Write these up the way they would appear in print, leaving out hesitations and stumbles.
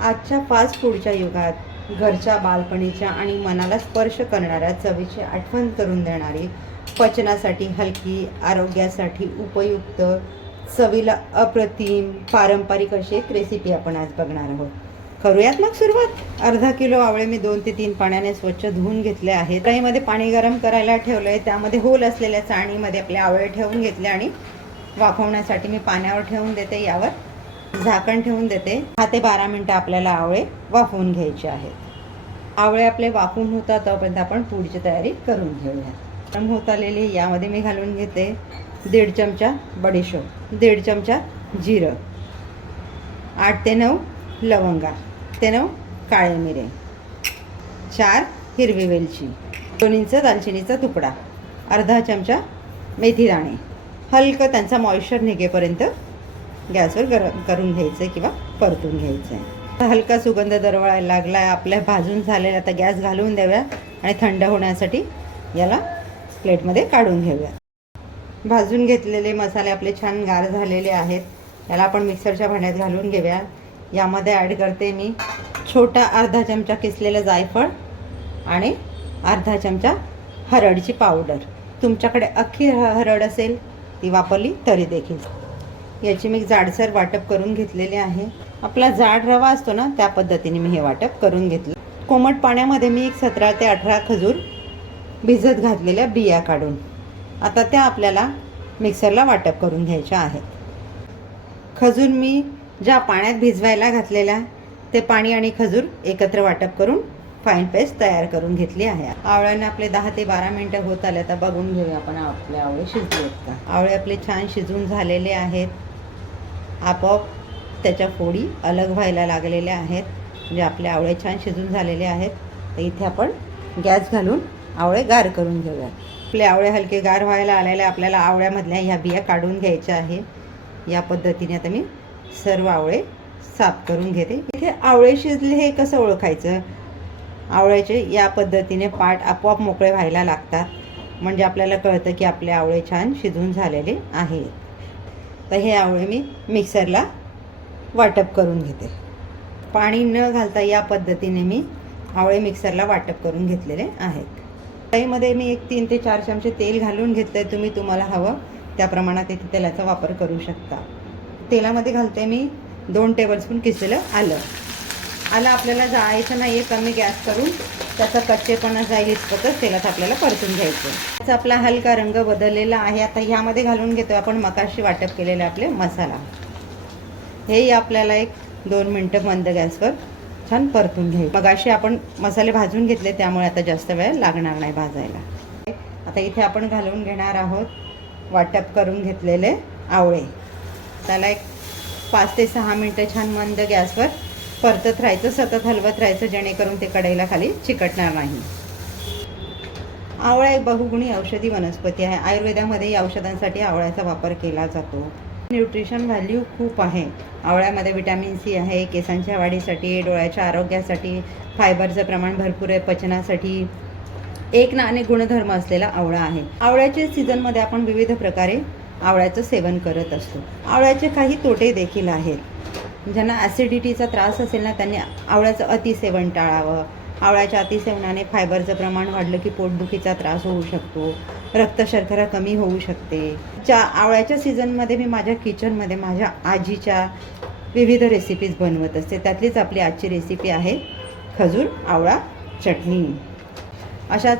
आजच्या फास्ट फूडच्या युगात घरच्या बालपणीच्या आणि मनाला स्पर्श करणाऱ्या चवीची आठवण करून देणारी, पचनासाठी हलकी, आरोग्यासाठी उपयुक्त, चवीला अप्रतिम पारंपरिक अशी एक रेसिपी आपण आज बघणार आहोत. करूयात मग सुरुवात. अर्धा किलो आवळे मी 2 ते 3 पाण्याने स्वच्छ धुवून घेतले आहेत. कढईमध्ये पाणी गरम करायला ठेवलं आहे. त्यामध्ये होल असलेल्या चाळणीमध्ये आपले आवळे ठेवून घेतले आणि वाफवण्यासाठी मी पाण्यावर ठेवून देते. यावर झाकण ठेवून देते. 10 ते 12 मिनटं आपल्याला आवळे वाफवून घ्यायचे आहेत. आवळे आपले वाफवून होतात तोपर्यंत आपण पुढची तयारी करून घेऊया. गरम होत आलेली यामध्ये मी घालून घेते 1.5 चमचा बडीशोप, 1.5 चमचा जिरं, 8 ते 9 लवंगा, 8 ते 9 काळे मिरे, 4 हिरवी वेलची, 2 इंच दालचिनीचा तुकडा, अर्धा चमचा मेथी दाणे. हलकं त्यांचा मॉइश्चर निघेपर्यंत गॅसवर गरम करून घ्यायचं किंवा परतून घ्यायचं आहे. हलका सुगंध दरवळायला लागला आहे. आपल्या भाजून झालेला आता गॅस घालवून देऊया आणि थंड होण्यासाठी याला प्लेटमध्ये काढून घेऊया. भाजून घेतलेले मसाले आपले छान गार झालेले आहेत. याला आपण मिक्सरच्या भांड्यात घालून घेऊया. यामध्ये ॲड करते मी छोटा अर्धा चमचा किसलेलं जायफळ आणि अर्धा चमचा हरडची पावडर. तुमच्याकडे अख्खी हरड असेल ती वापरली तरी देखील. याची मी जाडसर वाटप करून घेतलेले आहे. आपला जाड रवा असतो ना, त्या पद्धतीने मी हे वाटप करून घेतलं. कोमट पाण्यामध्ये मी 17 ते 18 खजूर भिजत घातलेल्या बिया काढून आता त्या आपल्याला मिक्सरला वाटप करून घ्यायच्या आहेत. खजूर मी ज्या पाण्यात भिजवायला घातलेल्या ते पाणी आणि खजूर एकत्र वाटप करून फाईन पेस्ट तयार करून घेतली आहे. आवळ्याने आपले 10 ते 12 मिनटं होत आले. आता बघून घेऊया आपण आपले आवळे शिजलेत का. आवळे आपले छान शिजून झालेले आहेत. आपोआप त्याच्या फोडी अलग व्हायला लागलेल्या आहेत. म्हणजे आपले आवळे छान शिजून झालेले आहेत. तर इथे आपण गॅस घालून आवळे गार करून घेऊया. आपले आवळे हलके गार व्हायला आलेले. आपल्याला आवळ्यामधल्या ह्या बिया काढून घ्यायच्या आहे. या पद्धतीने आता मी सर्व आवळे साफ करून घेते. इथे आवळे शिजले हे कसं ओळखायचं? आवळ्याचे या पद्धतीने पाट आपोआप मोकळे व्हायला लागतात. म्हणजे आपल्याला कळतं की आपले आवळे छान शिजून झालेले आहेत. तर हे आवळे मी मिक्सरला वाटप करून घेते. पाणी न घालता या पद्धतीने मी आवळे मिक्सरला वाटप करून घेतलेले आहेत. कढईमध्ये मी 3 ते 4 चमचे तेल घालून घेतलं आहे. तुम्हाला हवं त्या प्रमाणात इथे तेलाचा वापर करू शकता. तेलामध्ये घालते मी 2 टेबलस्पून किसलेलं आलं. आलं आपल्याला जाळायचं नाही आहे. कमी गॅस करून त्याचा कच्चेपणा जाईल इतपतच तेलात आपल्याला परतून घ्यायचं. त्याचा आपला हलका रंग बदललेला आहे. आता ह्यामध्ये घालून घेतो आपण मगाशी वाटप केलेले आपले मसाला. हेही आपल्याला 1-2 मिनटं मंद गॅसवर छान परतून घ्यायचं. मगाशी आपण मसाले भाजून घेतले त्यामुळे आता जास्त वेळ लागणार नाही भाजायला. आता इथे आपण घालून घेणार आहोत वाटप करून घेतलेले आवळे. त्याला 5 ते 6 मिनटं छान मंद गॅसवर परतत राहायचं, सतत हलवत राहायचं, जेणेकरून ते कढईला खाली चिकटणार नाही. आवळा एक बहुगुणी औषधी वनस्पती आहे. आयुर्वेदामध्ये औषधांसाठी आवळ्याचा वापर केला जातो. न्यूट्रिशन व्हॅल्यू खूप आहे. आवळ्यामध्ये व्हिटॅमिन सी आहे. केसांच्या वाढीसाठी, डोळ्याच्या आरोग्यासाठी, फायबरचं प्रमाण भरपूर आहे. पचनासाठी एक ना अनेक गुणधर्म असलेला आवळा आहे. आवळ्याच्या सीझनमध्ये आपण विविध प्रकारे आवळ्याचं सेवन करत असतो. आवळ्याचे काही तोटे देखील आहेत. ज्यांना ॲसिडिटीचा त्रास असेल ना, त्यांनी आवळ्याचं अतिसेवन टाळावं. आवळ्याच्या अतिसेवनाने फायबरचं प्रमाण वाढलं की पोटदुखीचा त्रास होऊ शकतो. रक्तशर्करा कमी होऊ शकते. आवळ्याच्या सीझनमध्ये मी माझ्या किचनमध्ये माझ्या आजीच्या विविध रेसिपीज बनवत असते. त्यातलीच आपली आजची रेसिपी आहे खजूर आवळा चटणी. अशाच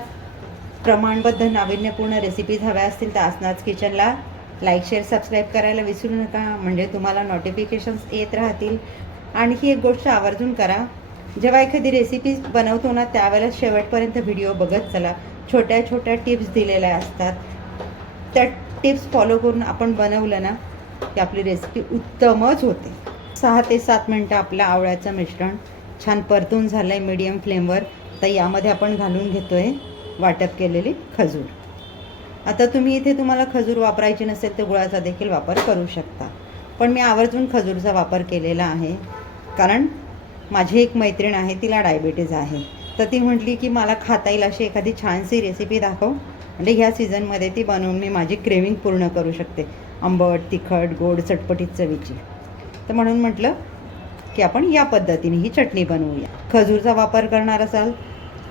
प्रमाणबद्ध नाविन्यपूर्ण रेसिपीज हव्या असतील तर आसनाज किचनला लाईक, शेअर, सबस्क्राईब करायला विसरू नका. म्हणजे तुम्हाला नोटिफिकेशन्स येत राहतील. आणखी एक गोष्ट आवर्जून करा, जेव्हा एखादी रेसिपी बनवतो ना त्यावेळेला शेवटपर्यंत व्हिडिओ बघत चला. छोट्या छोट्या टिप्स दिलेल्या असतात. त्या टिप्स फॉलो करून आपण बनवलं ना की आपली रेसिपी उत्तमच होते. 6 ते 7 मिनटं आपलं आवळ्याचं मिश्रण छान परतून झालं आहे मीडियम फ्लेमवर. तर यामध्ये आपण घालून घेतो आहे वाटप केलेली खजूर. आता तुम्हाला खजूर वापरायची नसेल तर गुळाचा देखील वापर करू शकता. पण मी आवर्जून खजूरचा वापर केलेला आहे. कारण माझी एक मैत्रीण आहे, तिला डायबिटीज आहे. तर ती म्हटली की मला खाता येईल अशी एखादी छानशी रेसिपी दाखव. म्हणजे ह्या सीझनमध्ये ती बनवून मी माझी क्रेविंग पूर्ण करू शकते. आंबट, तिखट, गोड, चटपटीत चवीची. तर म्हणून म्हटलं की आपण या पद्धतीने ही चटणी बनवूया. खजूरचा वापर करणार असाल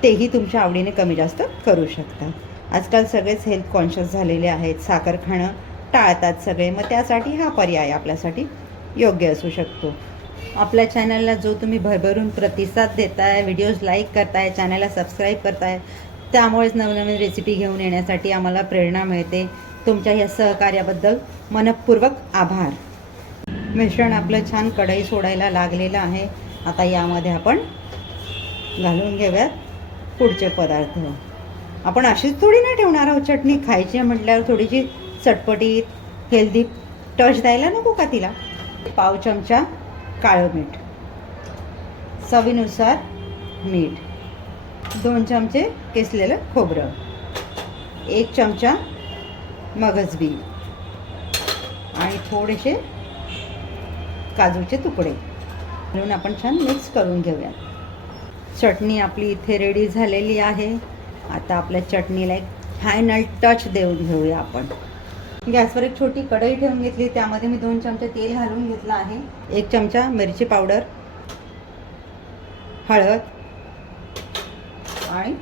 तेही तुमच्या आवडीने कमी जास्त करू शकता. आजकाल सगळेच हेल्थ कॉन्शियस झालेले आहेत, साखर खाणं टाळतात सगळे, मग त्यासाठी हा पर्याय आपल्यासाठी योग्य असू शकतो. आपल्या चॅनलला जो तुम्ही भरभरून प्रतिसाद देताय, व्हिडिओज लाईक करताय, चॅनलला सबस्क्राईब करताय, त्यामुळेच नवनवीन रेसिपी घेऊन येण्यासाठी आम्हाला प्रेरणा मिळते. तुमच्या या सहकार्याबद्दल मनःपूर्वक आभार. मिश्रण आपलं छान कढई सोडायला लागलेलं आहे. आता यामध्ये आपण घालून घेऊयात पुढचे पदार्थ. आपण अशीच थोडी नाही ठेवणार आहोत चटणी, खायची म्हटल्यावर थोडीशी चटपटीत हेल्दी टच द्यायला नको का तिला. पाव चमचा काळं मीठ, चवीनुसार मीठ, 2 चमचे किसलेलं खोबरं, 1 चमचा मगजबी आणि थोडेसे काजूचे तुकडे घालून आपण छान मिक्स करून घेऊया. चटणी आपली इथे रेडी झालेली आहे. आता आपल्या चटणीला एक फायनल टच देऊन घेऊया आपण. गॅसवर एक छोटी कढई ठेवून घेतली, त्यामध्ये मी 2 चमचे तेल घालून घेतलं आहे. 1 चमचा मिरची पावडर, हळद आणि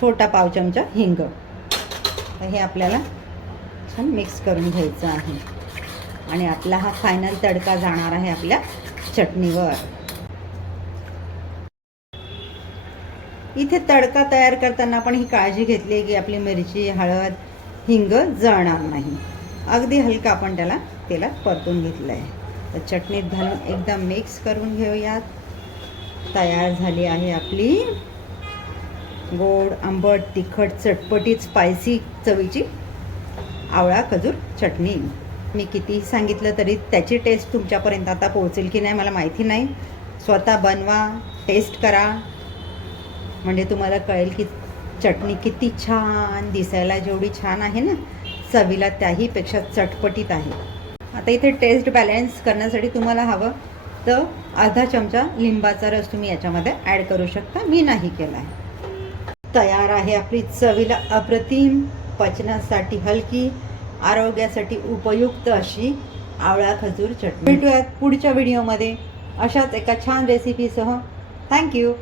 छोटा पाव चमचा हिंग. हे आपल्याला छान मिक्स करून घ्यायचं आहे आणि आपला हा फायनल तडका जाणार आहे आपल्या चटणीवर. इथे तडका तयार करताना आपण ही काळजी घेतली की आपली मिरची, हळद, हिंग जळणार नाही. अगदी हलका आपण त्याला तेलात परतून घेतलं आहे. तर चटणीत घालून एकदम मिक्स करून घेऊयात. तयार झाली आहे आपली गोड, आंबट, तिखट, चटपटीत, स्पायसी चवीची आवळा खजूर चटणी. मी कितीही सांगितलं तरी त्याची टेस्ट तुमच्यापर्यंत आता पोहोचेल की नाही मला माहिती नाही. स्वतः बनवा, टेस्ट करा, म्हणजे तुम्हाला कळेल की चटणी किती छान, दिसायला जेवढी छान आहे ना, चवीला त्याहीपेक्षा चटपटीत आहे. आता इथे टेस्ट बॅलन्स करण्यासाठी तुम्हाला हवं तर अर्धा चमचा लिंबाचा रस तुम्ही याच्यामध्ये ॲड करू शकता. मी नाही केला आहे. तयार आहे आपली चवीला अप्रतिम, पचनासाठी हलकी, आरोग्यासाठी उपयुक्त अशी आवळा खजूर चटणी. भेटूयात पुढच्या व्हिडिओमध्ये अशाच एका छान रेसिपीसह. थँक्यू.